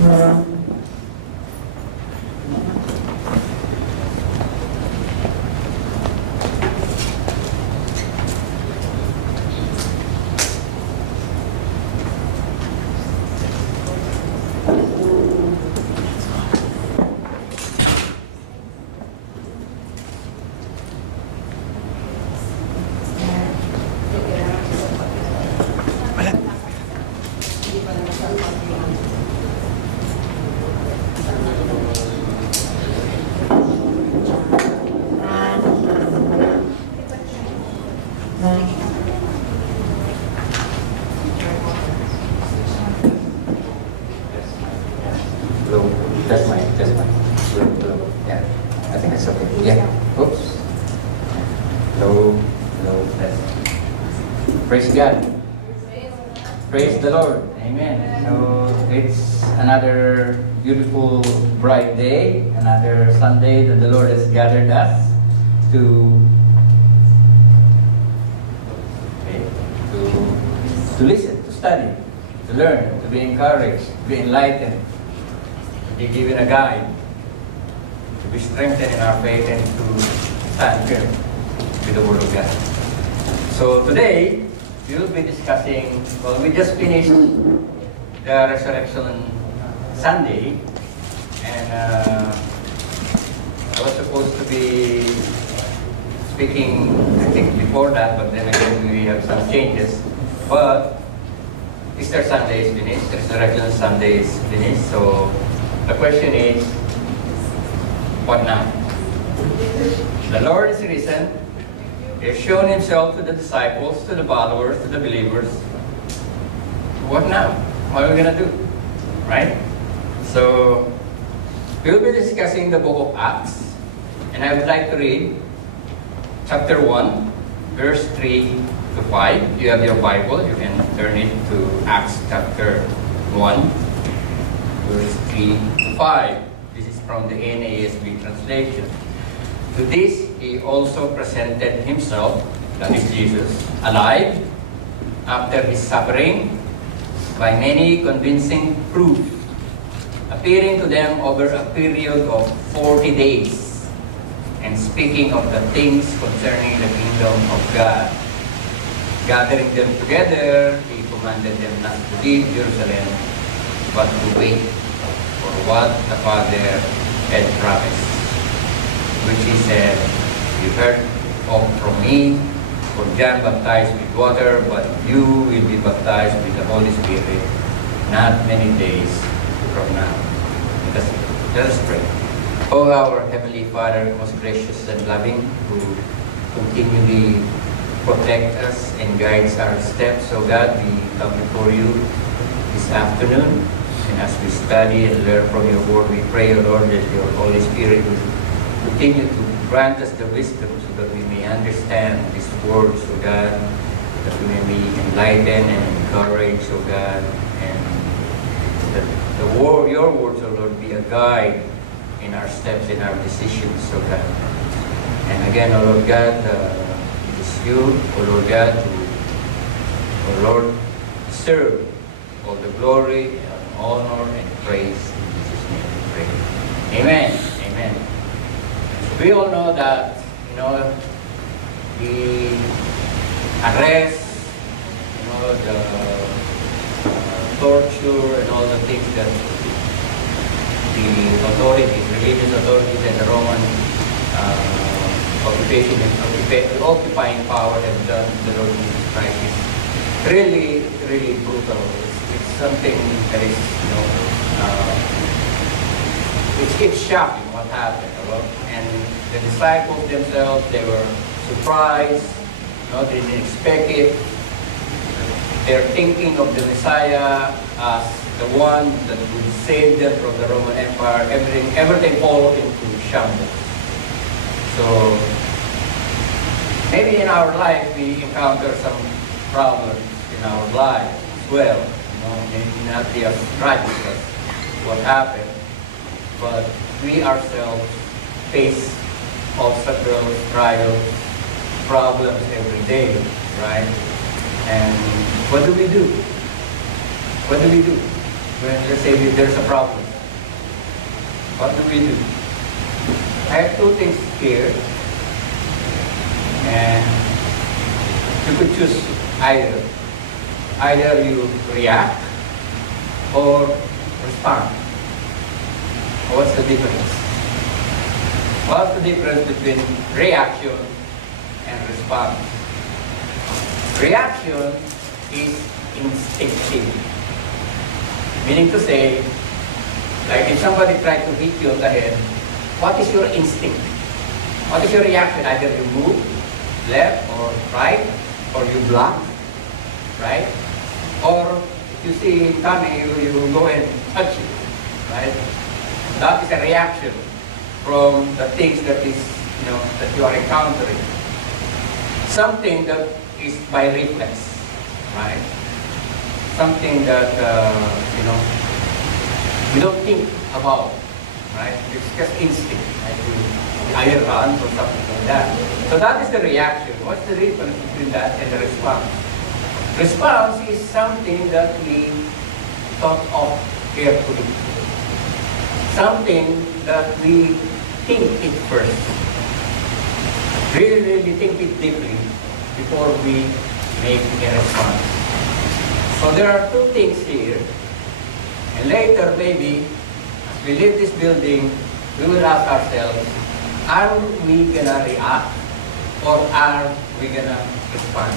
Hello. That's mine. Hello. Yeah. I think it's okay. Yeah. Oops. Hello. Hello. That's. Praise God. Praise the Lord. Amen. So it's another beautiful, bright day, another Sunday that the Lord has gathered us to to listen, to study, to learn, to be encouraged, to be enlightened, to be given a guide, to be strengthened in our faith, and to stand firm with the Word of God. So today, we will be discussing, well, we just finished the Resurrection Sunday, and I was supposed to be speaking, I think, before that, but then again, we have some changes. But Easter Sunday is finished, Resurrection Sunday is finished, so the question is, what now? The Lord is risen. He has shown Himself to the disciples, to the followers, to the believers. What now? What are we going to do? Right? So, we'll be discussing the book of Acts. And I would like to read chapter 1, verse 3 to 5. You have your Bible, you can turn it to Acts chapter 1, verse 3 to 5. This is from the NASB translation. To this, He also presented Himself, that is Jesus, alive after His suffering by many convincing proofs, appearing to them over a period of 40 days, and speaking of the things concerning the kingdom of God. Gathering them together, He commanded them not to leave Jerusalem, but to wait for what the Father had promised, which He said, "You heard of from me, for John baptized with water, but you will be baptized with the Holy Spirit not many days from now." Let us pray. Oh, our Heavenly Father, most gracious and loving, who continually protect us and guides our steps, oh God, we come before you this afternoon, and as we study and learn from your word, we pray, oh Lord, that your Holy Spirit will continue to grant us the wisdom so that we may understand these words, O God, that we may be enlightened and encouraged, O God, and that your words, O Lord, be a guide in our steps, in our decisions, O God. And again, O Lord God, it is you, O Lord God, who, O Lord, serve all the glory and honor and praise. In Jesus' name we pray. Amen. Amen. We all know that, the arrest, the torture and all the things that the authorities, religious authorities and the Roman occupying power have done to the Lord Jesus Christ is really, really brutal. It's something that is, it's shocking what happened. And the disciples themselves, they were surprised, they didn't expect it. They're thinking of the Messiah as the one that would save them from the Roman Empire. Everything followed into shambles. So maybe in our life we encounter some problems in our life as well. Maybe not be as tragic as what happened, but we ourselves face obstacles, trials, problems every day, right? And what do we do? What do we do? when let's say there's a problem? What do we do? I have two things here, and you could choose either. Either you react or respond. What's the difference? What's the difference between reaction and response? Reaction is instinctive. Meaning to say, like if somebody tried to hit you on the head, what is your instinct? What is your reaction? Either you move left or right, or you block, right? Or if you see him coming, you go and touch it, right? That is a reaction from the things that is, that you are encountering. Something that is by reflex, right? Something that, you don't think about, right? It's just instinct, like you either run or something like that. So that is the reaction. What's the difference between that and the response? Response is something that we thought of carefully. Something that we think it first. Really think it deeply before we make a response. So there are two things here. And later, maybe, as we leave this building, we will ask ourselves, are we gonna react or are we gonna respond?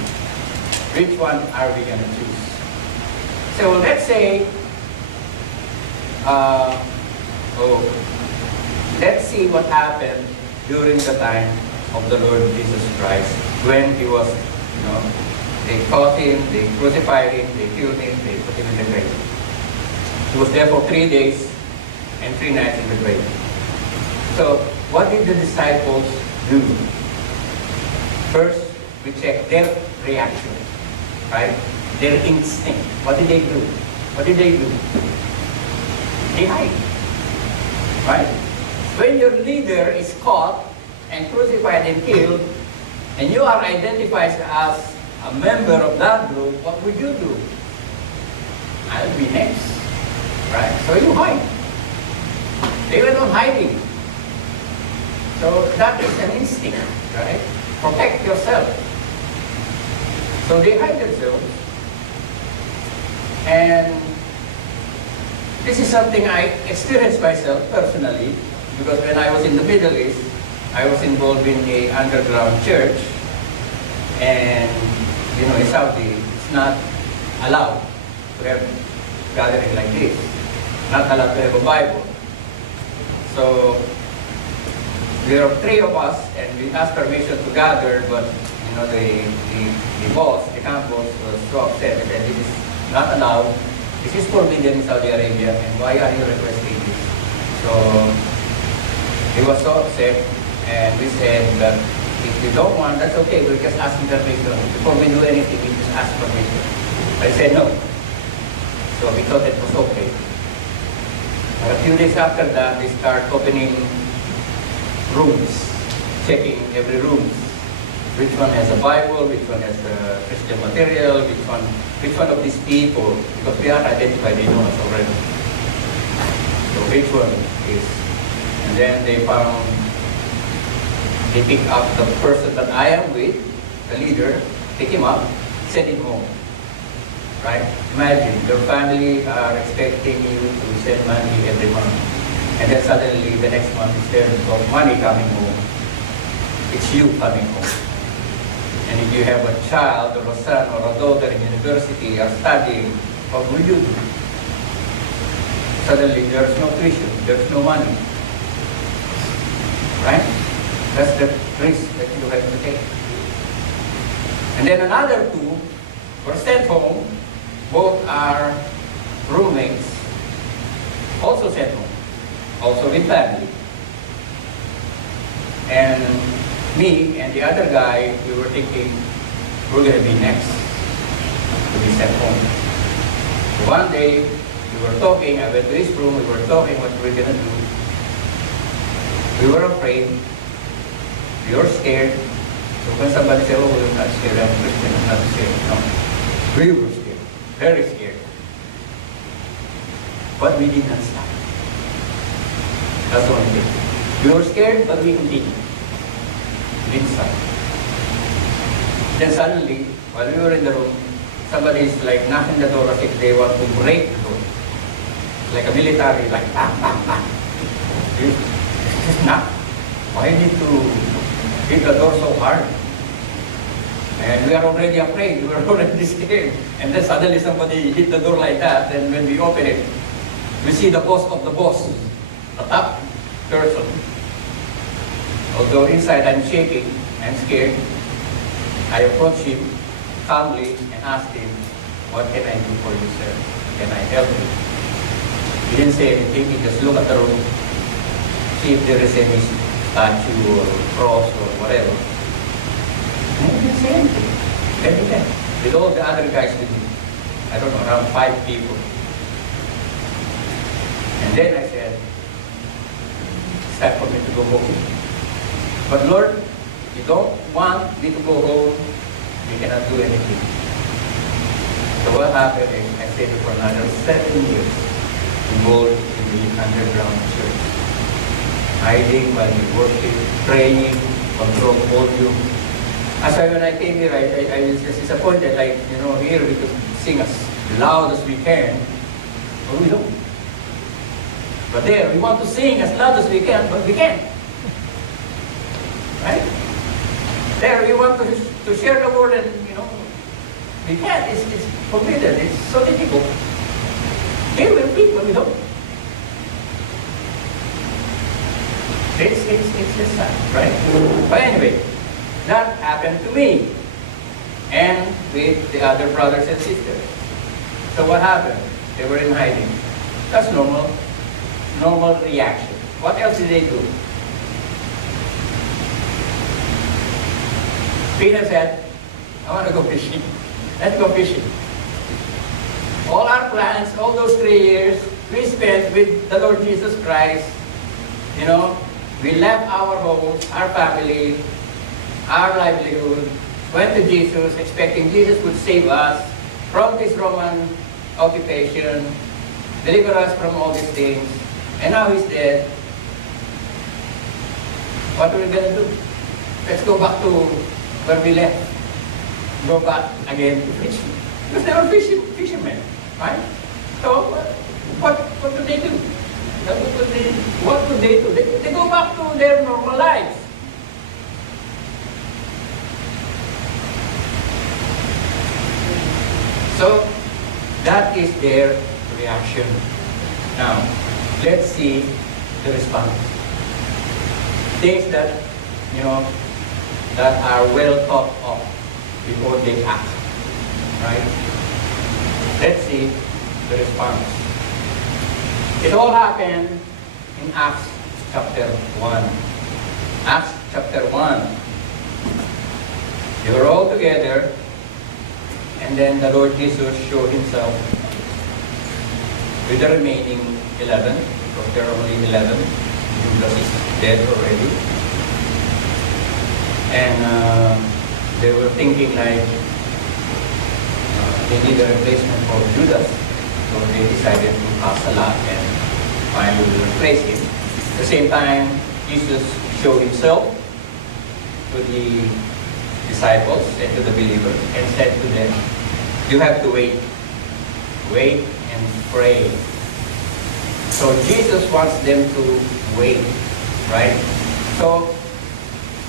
Which one are we gonna choose? So let's say, let's see what happened during the time of the Lord Jesus Christ when he was, they caught him, they crucified him, they killed him, they put him in the grave. He was there for 3 days and 3 nights in the grave. So what did the disciples do? First, we check their reaction, right? Their instinct. What did they do? What did they do? They hide, right? When your leader is caught and crucified and killed, and you are identified as a member of that group, what would you do? I'll be next, right? So you hide. They were not hiding. So that is an instinct, right? Protect yourself. So they hide themselves. And this is something I experienced myself personally, because when I was in the Middle East, I was involved in a underground church, and in Saudi, it's not allowed to have gathering like this. Not allowed to have a Bible. So there are 3 of us, and we asked permission to gather, but the boss, the camp boss, was so upset and said, this is not allowed. This is forbidden in Saudi Arabia, and why are you requesting this? So he was so upset, and we said that if you don't want, that's okay, we're just asking permission. Before we do anything, we just ask permission. I said no. So we thought it was okay. But a few days after that, we start opening rooms, checking every room. Which one has a Bible, which one has Christian material, which one of these people, because we are identified, they know us already. So which one is, and then they pick up the person that I am with, the leader, pick him up, send him home. Right? Imagine, your family are expecting you to send money every month. And then suddenly, the next month, instead of money coming home, it's you coming home. And if you have a child or a son or a daughter in university or studying, what will you do? Suddenly, there's no tuition, there's no money. Right? That's the risk that you have to take. And then another 2 were sent home. Both are roommates, also sent home, also with family. And me and the other guy, we were thinking we're going to be next to be sent home. So one day, we were talking, I went to his room, we were talking what we're going to do. We were afraid, we were scared. So when somebody said, oh, we're not scared, I'm Christian, I'm not scared. No, we were scared. Very scared. But we did not stop. That's the only thing. We were scared, but we continued. We didn't stop. Then suddenly, while we were in the room, somebody is like knocking the door as if they want to break the door. Like a military, like bang, bang, bang. Just knock. Why need to hit the door so hard? And we are already afraid, we are already scared. And then suddenly somebody hit the door like that, and when we open it, we see the boss of the boss, the top person. Although inside I'm shaking, I'm scared, I approach him calmly and asked him, what can I do for you, sir? Can I help you? He didn't say anything, he just looked at the room, see if there is any statue or cross or whatever. And he didn't say anything. Then he left, with all the other guys with him. I don't know, around 5 people. And then I said, it's time for me to go home. But Lord, you don't want me to go home, you cannot do anything. So what happened is, I stayed for another 7 years involved in the underground church. Hiding while we worship, praying, control volume. As when I came here, I was just disappointed, like, here we could sing as loud as we can, but we don't. But there, we want to sing as loud as we can, but we can't. Right? There, we want to share the word and, we can't. It's forbidden. It's so difficult. Here we speak, but we don't. It's just sad, right? But anyway, that happened to me and with the other brothers and sisters. So what happened? They were in hiding. That's normal reaction. What else did they do? Peter said, I want to go fishing. Let's go fishing. All our plans, all those 3 years, we spent with the Lord Jesus Christ. We left our homes, our family, our livelihood, went to Jesus, expecting Jesus would save us from this Roman occupation, deliver us from all these things, and now He's dead. What are we going to do? Let's go back to where we left. Go back again to fishing. Because they were fishermen, right? So, what do they do? What do they do? They go back to their normal lives. So, that is their reaction. Now, let's see the response. Things that, that are well thought of before they act. Right? Let's see the response. It all happened in Acts chapter 1. Acts chapter 1. They were all together, and then the Lord Jesus showed Himself with the remaining 11, because there are only 11. Judas is dead already. And they were thinking like they need a replacement for Judas. So they decided to pass a lot and finally replace him. At the same time, Jesus showed Himself to the disciples and to the believers and said to them, you have to wait. Wait and pray. So Jesus wants them to wait, right? So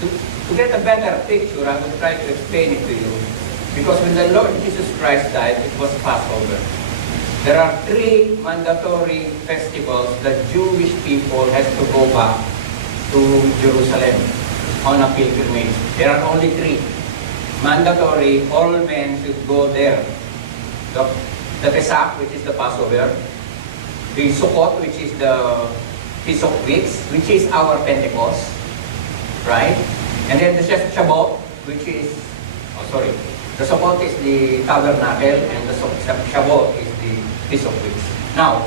to get a better picture, I will try to explain it to you. Because when the Lord Jesus Christ died, it was Passover. There are 3 mandatory festivals that Jewish people has to go back to Jerusalem on a pilgrimage. There are only 3. Mandatory, all men should go there. The Pesach, which is the Passover. The Sukkot, which is the Feast of Weeks, which is our Pentecost. Right? And then the Shabbat, which is, the Sukkot is the tabernacle and the Shabbat is the Feast of Weeks. Now,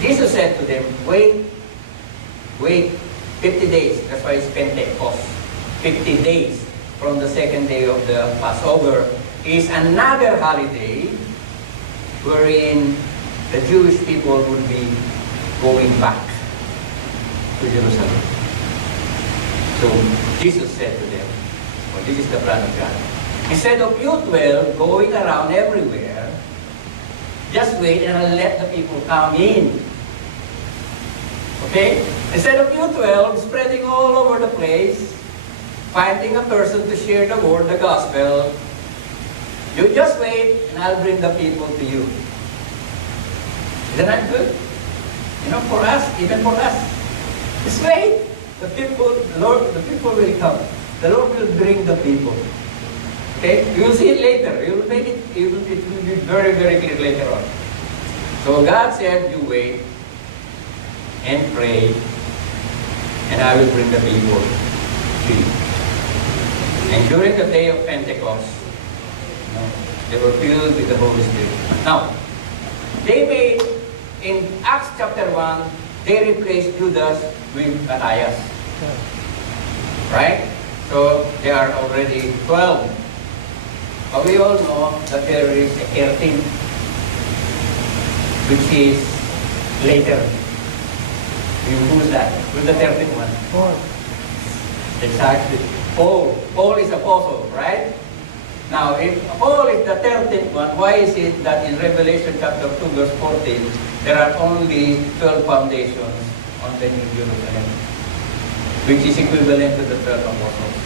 Jesus said to them, wait 50 days. That's why it's Pentecost. 50 days from the second day of the Passover is another holiday wherein the Jewish people would be going back to Jerusalem. So Jesus said to them, well, this is the plan of God. Instead of you 12 going around everywhere, just wait and I'll let the people come in. Okay? Instead of you 12 spreading all over the place, finding a person to share the word, the gospel, you just wait and I'll bring the people to you. Isn't that good? You know, for us, even for us. Just wait. The people will come. The Lord will bring the people. Okay? You will see it later. It will be very, very clear later on. So God said, you wait and pray, and I will bring the people to you. And during the day of Pentecost, they were filled with the Holy Spirit. Now, they made, in Acts chapter 1, they replaced Judas with Matthias. Right? So, there are already 12. But we all know that there is a 13, which is later. Who is that? Who's the 13th one? Paul. Exactly. Paul is apostle, right? Now, if Paul is the 13th one, why is it that in Revelation chapter 2, verse 14, there are only 12 foundations on the New Jerusalem, which is equivalent to the 12 apostles?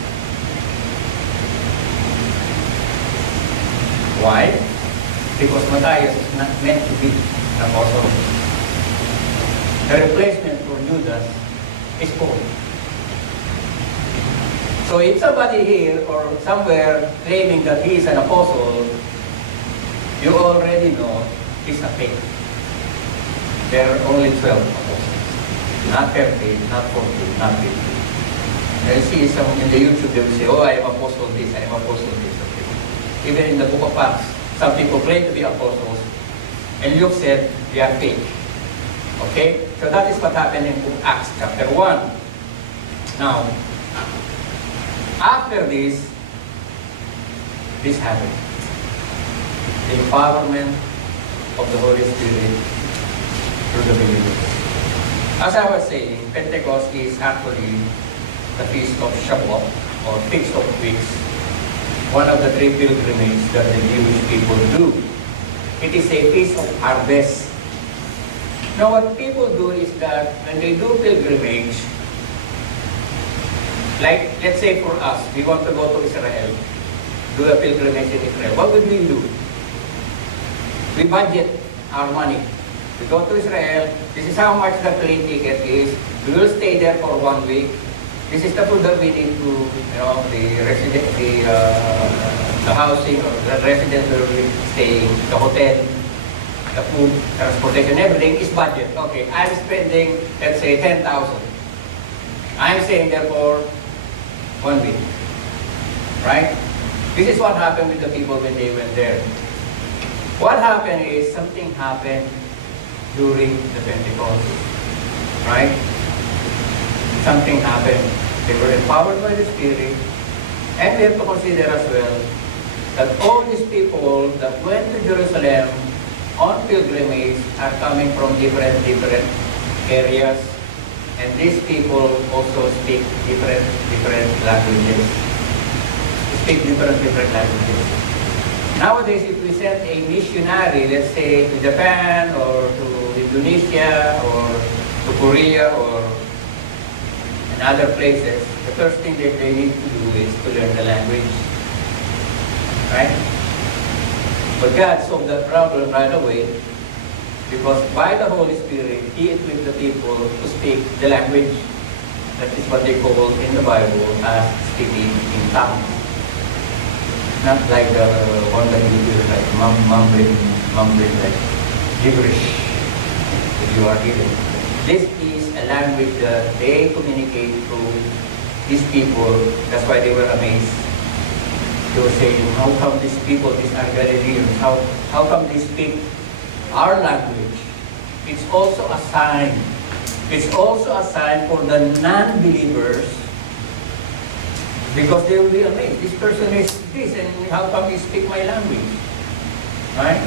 Why? Because Matthias is not meant to be an apostle. The replacement for Judas is Paul. So if somebody here or somewhere claiming that he is an apostle, you already know he's a fake. There are only 12 apostles. Not 13, not 14, not 15. I see some in the YouTube, they will say, oh, I am apostle this, I am apostle this. Okay. Even in the book of Acts, some people claim to be apostles, and Luke said they are fake. Okay? So that is what happened in Acts chapter 1. Now, after this happened. The empowerment of the Holy Spirit through the believers. As I was saying, Pentecost is actually the Feast of Shavuot, or Feast of Weeks, one of the 3 pilgrimages that the Jewish people do. It is a feast of harvest. Now what people do is that when they do pilgrimage, like let's say for us, we want to go to Israel, do a pilgrimage in Israel. What would we do? We budget our money. We go to Israel, this is how much the plane ticket is. We will stay there for 1 week. This is the food that we need to, the housing or the residence where we stay, the hotel, the food, transportation, everything is budget. Okay, I'm spending, let's say, 10,000. I'm staying there for 1 week. Right? This is what happened with the people when they went there. What happened is something happened during the Pentecost. Right? Something happened. They were empowered by the Spirit. And we have to consider as well that all these people that went to Jerusalem on pilgrimage are coming from different areas. And these people also speak different languages. Speak different languages. Nowadays, if we send a missionary, let's say to Japan or to Indonesia or to Korea or in other places, the first thing that they need to do is to learn the language. Right? But God solved that problem right away because by the Holy Spirit, He equipped the people to speak the language. That is what they call in the Bible as speaking in tongues. Not like the one that you hear like mumbling like gibberish if you are hearing. This is a language that they communicate through these people. That's why they were amazed. They were saying, how come these people, these are Galileans, how come they speak our language? It's also a sign. It's also a sign for the non-believers because they will be amazed. This person is this, and how come he speak my language? Right?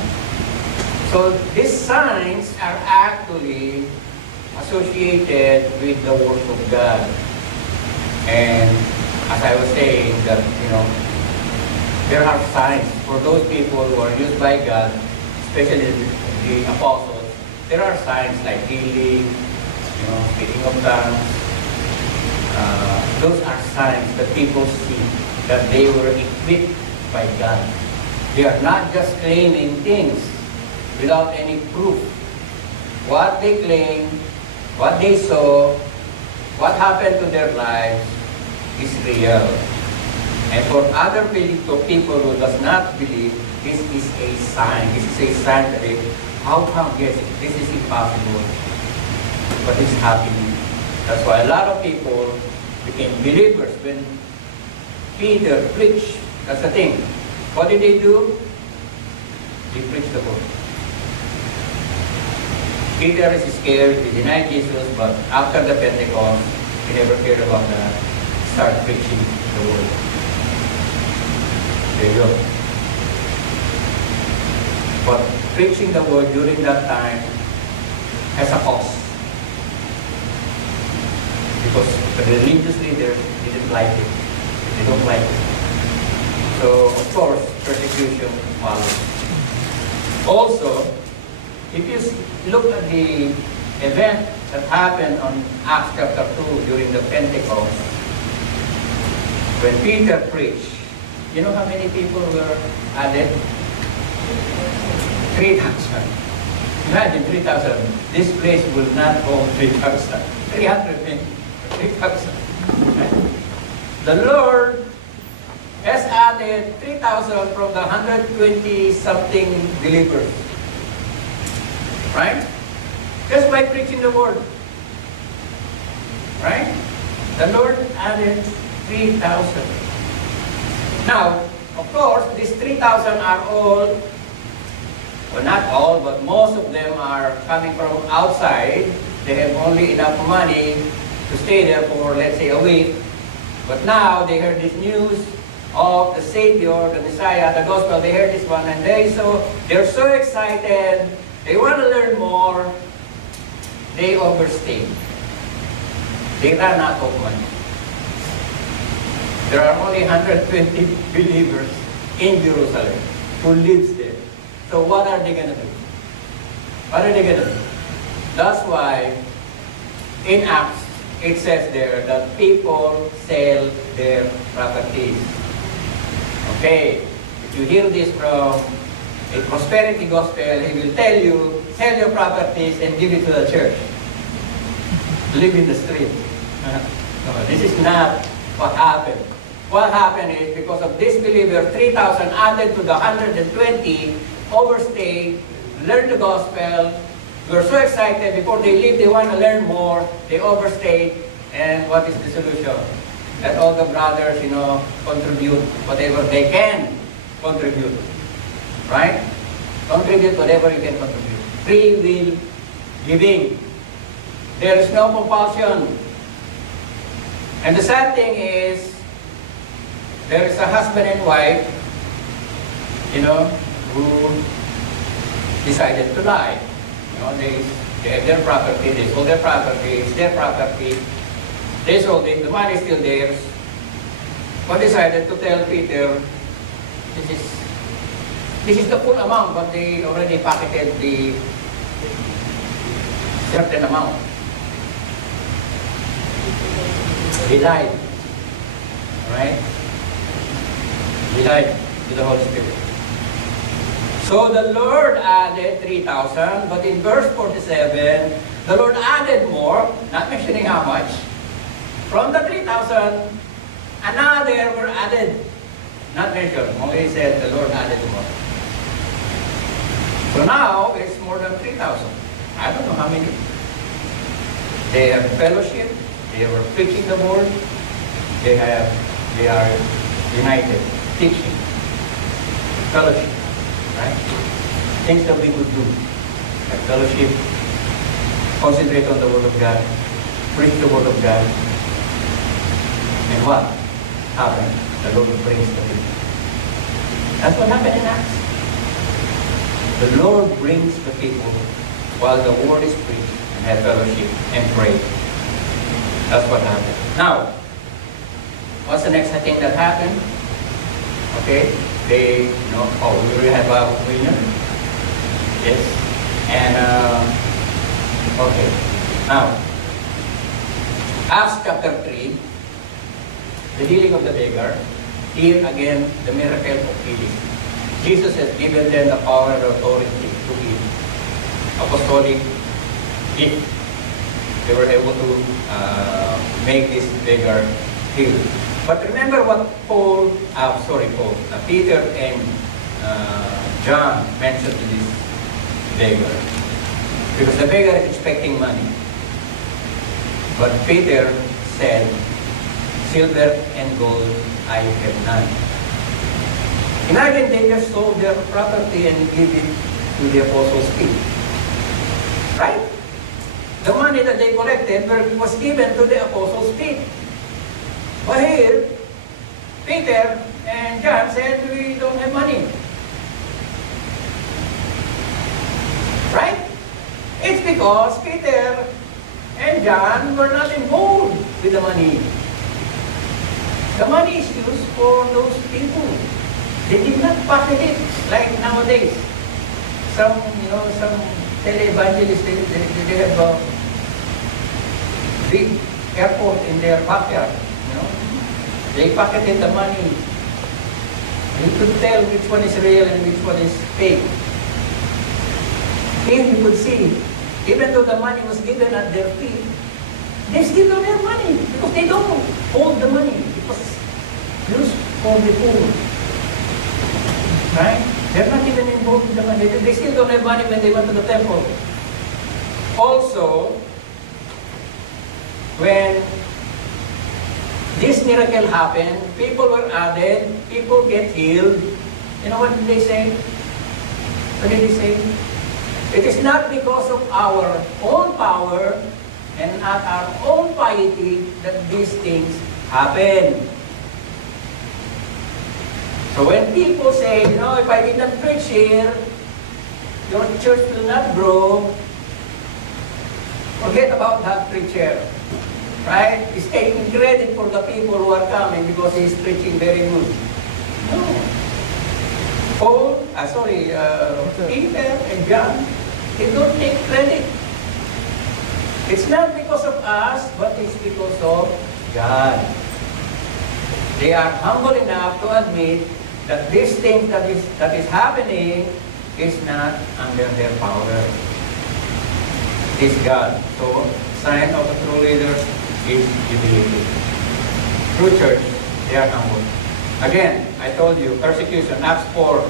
So these signs are actually associated with the work of God. And as I was saying, that there are signs for those people who are used by God, especially the apostles. There are signs like healing, speaking of tongues. Those are signs that people see that they were equipped by God. They are not just claiming things without any proof. What they claim, what they saw, what happened to their lives is real. And for other people who does not believe, this is a sign. This is a sign that how come? Yes, this is impossible. But it's happening. That's why a lot of people became believers when Peter preached. That's the thing. What did they do? They preached the word. Peter is scared, he denied Jesus, but after the Pentecost, he never cared about that. Start preaching the word. There you go. But preaching the word during that time has a cost. Because the religious leaders didn't like it. They don't like it. So, of course, persecution follows. Also, if you look at the event that happened on Acts chapter 2 during the Pentecost, when Peter preached, you know how many people were added? 3,000. Imagine 3,000. This place will not hold 3,000. 300 3,000. The Lord has added 3,000 from the 120-something believers. Right? Just by preaching the word. Right? The Lord added 3,000. Now, of course, these 3,000 are all, well, not all, but most of them are coming from outside. They have only enough money to stay there for, let's say, a week. But now they heard this news of the Savior, the Messiah, the Gospel. They heard this one, and they're so excited. They want to learn more. They overstay. They ran out of money. There are only 120 believers in Jerusalem who lives there. So what are they going to do? What are they going to do? That's why in Acts it says there that people sell their properties. Okay, if you hear this from a prosperity gospel, he will tell you, sell your properties and give it to the church. Live in the street. No, this is not what happened. What happened is because of this believer, 3,000 added to the 120, overstayed, learned the gospel. We were so excited. Before they leave, they want to learn more. They overstayed. And what is the solution? Let all the brothers, contribute whatever they can contribute. Right? Contribute whatever you can contribute. Free will giving. There is no compulsion. And the sad thing is, there is a husband and wife, who decided to lie. They have their property, they sold their property, it's their property. They sold it, the money is still theirs. But decided to tell Peter, this is the full amount, but they already pocketed the certain amount. He lied. Right? He lied to the Holy Spirit. So the Lord added 3,000, but in verse 47, the Lord added more, not mentioning how much. From the 3,000, another were added. Not mentioned, only said the Lord added more. So now, it's more than 3,000. I don't know how many. They have fellowship, they were preaching the word, they are united, teaching, fellowship, right? Things that we could do, like fellowship, concentrate on the Word of God, preach the Word of God, and what happened? The Lord brings the people. That's what happened in Acts. The the Lord brings the people while the word is preached and have fellowship and pray. That's what happened. Now, what's the next thing that happened? Okay, they, we will have a communion. Yes. And, okay. Now, Acts chapter 3, the healing of the beggar. Here again, the miracle of healing. Jesus has given them the power and authority to heal. Apostolic gift. They were able to make this beggar heal. But remember what Peter and John mentioned to this beggar. Because the beggar is expecting money. But Peter said, silver and gold I have none. Imagine they just sold their property and give it to the apostles' feet. Right? The money that they collected was given to the apostles' feet. But here, Peter and John said, we don't have money. Right? It's because Peter and John were not involved with the money. The money is used for those people. They did not pocket it like nowadays. Some televangelists, they have a big airport in their backyard. They pocketed the money. You could tell which one is real and which one is fake. Here you could see, even though the money was given at their feet, they still don't have money because they don't hold the money. It was used for the poor. Right? They're not even involved in the money. They still don't have money when they went to the temple. Also, when this miracle happened, people were added, people get healed. You know what did they say? What did they say? It is not because of our own power and not our own piety that these things happen. So when people say, if I did not preach here, your church will not grow, forget about that preacher. Right? He's taking credit for the people who are coming because he's preaching very good. No. Peter and John, they don't take credit. It's not because of us, but it's because of God. They are humble enough to admit that this thing that is happening is not under their power. It's God. So, sign of a true leader is humility. True church, they are humble. Again, I told you, persecution, Acts 4.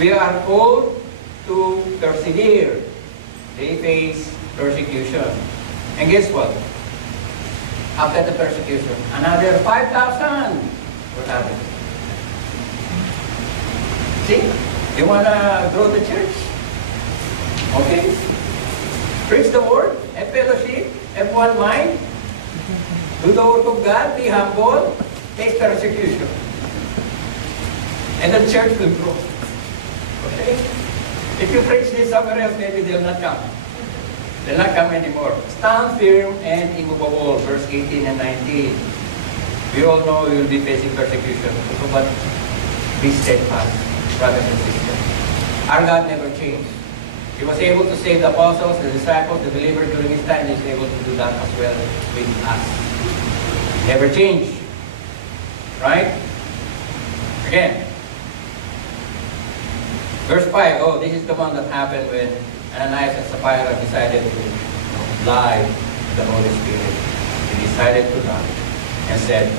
We are called to persevere. They face persecution. And guess what? After the persecution, another 5,000 were added. See? You want to grow the church? Okay? Preach the word, have fellowship, have one mind, do the work of God, be humble, face persecution. And the church will grow. Okay? If you preach this somewhere else, maybe they'll not come. They'll not come anymore. Stand firm and immovable, verse 18 and 19. We all know we will be facing persecution. So, but be steadfast, brothers and sisters. Our God never changed. He was able to save the apostles, the disciples, the believers during his time. He's able to do that as well with us. Never changed. Right? Again. Verse 5. Oh, this is the one that happened when Ananias and Sapphira decided to lie to the Holy Spirit. They decided to lie and said,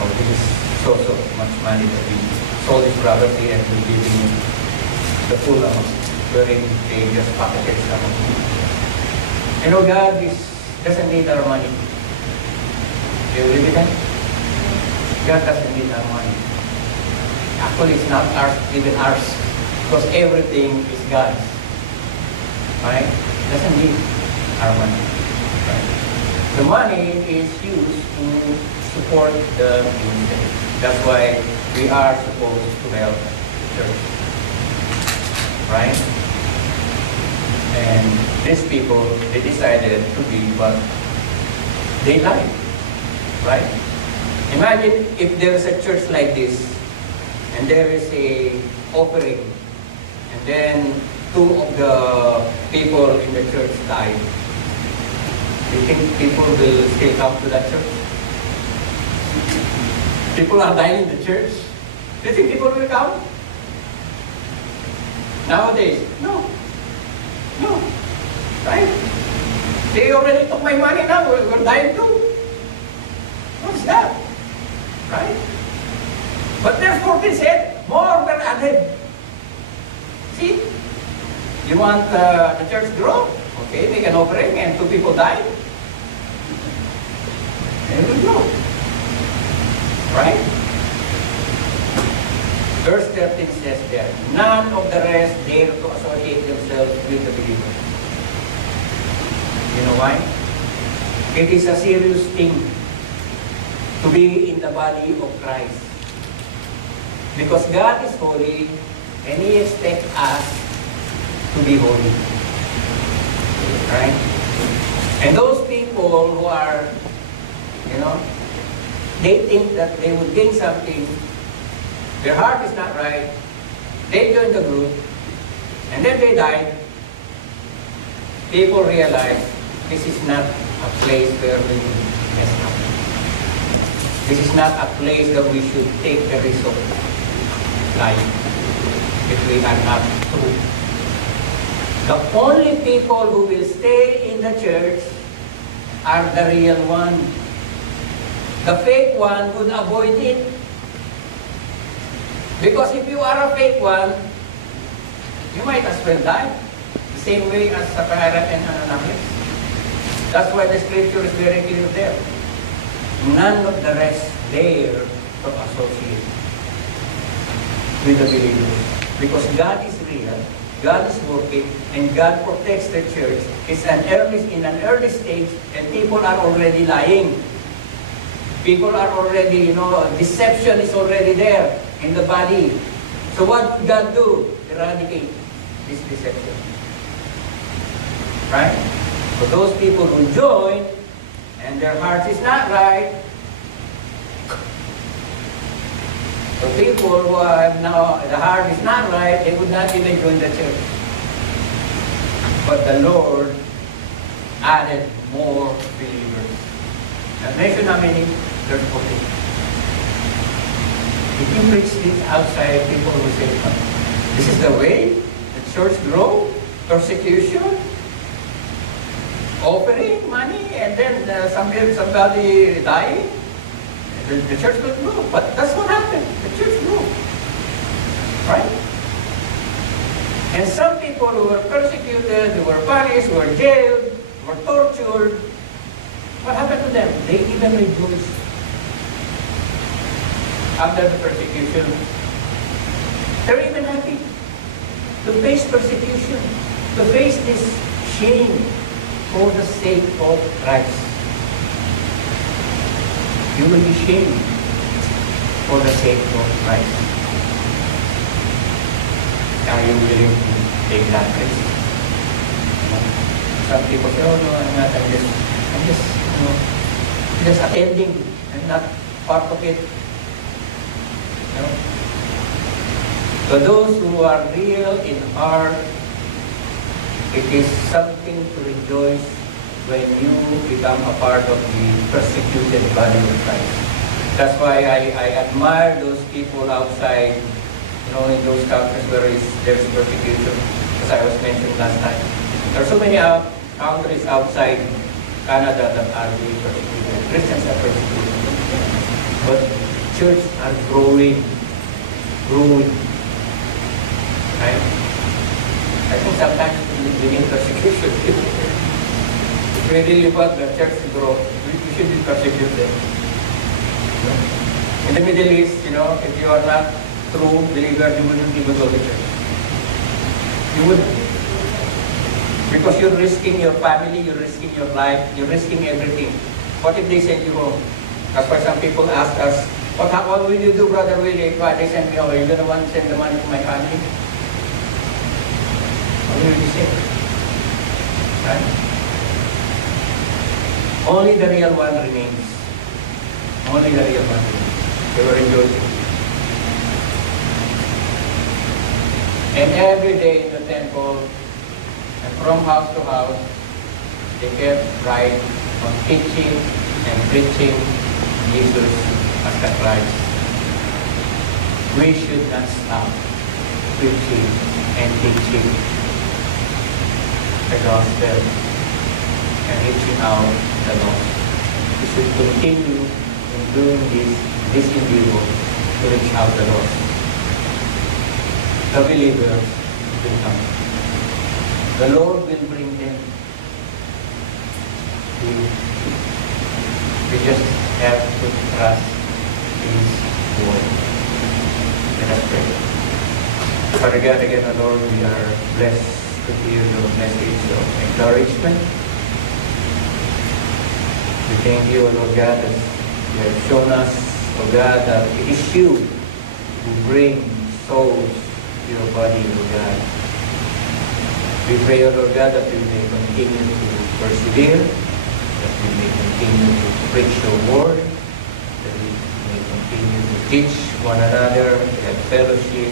oh, this is so much money that we sold his property and we're giving him the full amount, wherein they just pocketed some of it. God doesn't need our money. Do you believe in that? God doesn't need our money. Actually, it's not ours, even ours, because everything is God's. Right? Doesn't need our money. Right? The money is used to support the ministry. That's why we are supposed to help the church. right? And these people, they decided to be what they like, right? Imagine if there is a church like this, and there is a offering, and then two of the people in the church died. Do you think people will still come to that church? People are dying in the church. Do you think people will come? Nowadays, no. No. Right? They already took my money now. We're dying too. What's that? Right? But there's 14 said, more were added. See? You want the church to grow? Okay, make an offering and two people died. And it will grow. Right? Verse 13 says there, none of the rest dare to associate themselves with the believers. You know why? It is a serious thing to be in the body of Christ. Because God is holy and He expects us to be holy. Right? And those people who are, they think that they would gain something, their heart is not right, they join the group, and then they died. People realize this is not a place where we mess up. This is not a place that we should take the risk of life if we are not true. The only people who will stay in the church are the real one. The fake one would avoid it. Because if you are a fake one, you might as well die. The same way as Sapphira and Ananias. That's why the scripture is very clear there. None of the rest dare to associate with the believers. Because God is real, God is working, and God protects the church. It's in an early stage, and people are already lying. People are already, deception is already there in the body. So what did God do? Eradicate this deception. Right? So those people who join, and their heart is not right, so people who have now, the heart is not right, they would not even join the church. But the Lord added more believers. Now mention how many? There's 14. If you preach this outside, people will say, this is the way the church grow, persecution, offering money, and then somebody dying. The church will grow. But that's what happened. The church grew. Right? And some people who were persecuted, who were punished, who were jailed, were tortured, what happened to them? They even rejoiced after the persecution. They're even happy to face persecution, to face this shame for the sake of Christ. You will be shamed for the sake of Christ. Are you willing to take that risk? Some people say, oh no, I'm just attending. I'm not part of it. So those who are real in heart, it is something to rejoice when you become a part of the persecuted body of Christ. That's why I admire those people outside, in those countries where there's persecution, as I was mentioning last time. There are so many countries outside Canada that are being persecuted. Christians are persecuted. But churches are growing. Right? I think sometimes we need persecution. If we really want the church to grow, we should be persecuted. In the Middle East, if you are not true believer, you wouldn't even go to church. You wouldn't. Because you're risking your family, you're risking your life, you're risking everything. What if they send you home? That's why some people ask us, what will you do, Brother Willie? Why they send me home? Are you going to want to send the money to my family? we're the same. Right? Only the real one remains. Only the real one remains. They were rejoicing. And every day in the temple, and from house to house, they kept right on teaching and preaching Jesus as the Christ. We should not stop preaching and teaching the gospel and reaching out the lost. We should continue in doing this endeavor to reach out the lost. The believers will come. The Lord will bring them. We just have to trust His word. Let us pray. Father God, again, Lord, we are blessed to hear your message of encouragement. We thank you, Lord God, that you have shown us, oh God, that it is you who bring souls to your body, Lord God. We pray, Lord God, that we may continue to persevere, that we may continue to preach your word, that we may continue to teach one another, to have fellowship.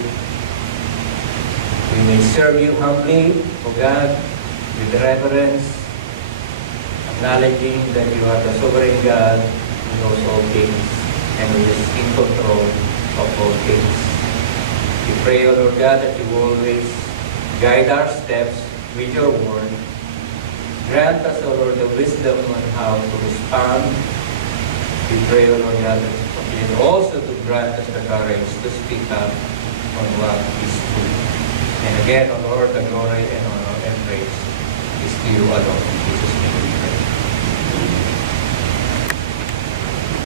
We may serve you humbly, O God, with reverence, acknowledging that you are the sovereign God who knows all things and who is in control of all things. We pray, O Lord God, that you always guide our steps with your word. Grant us, O Lord, the wisdom on how to respond. We pray, O Lord God, and also to grant us the courage to speak up on what is true. And again, O Lord, the glory and honor and praise is to you alone.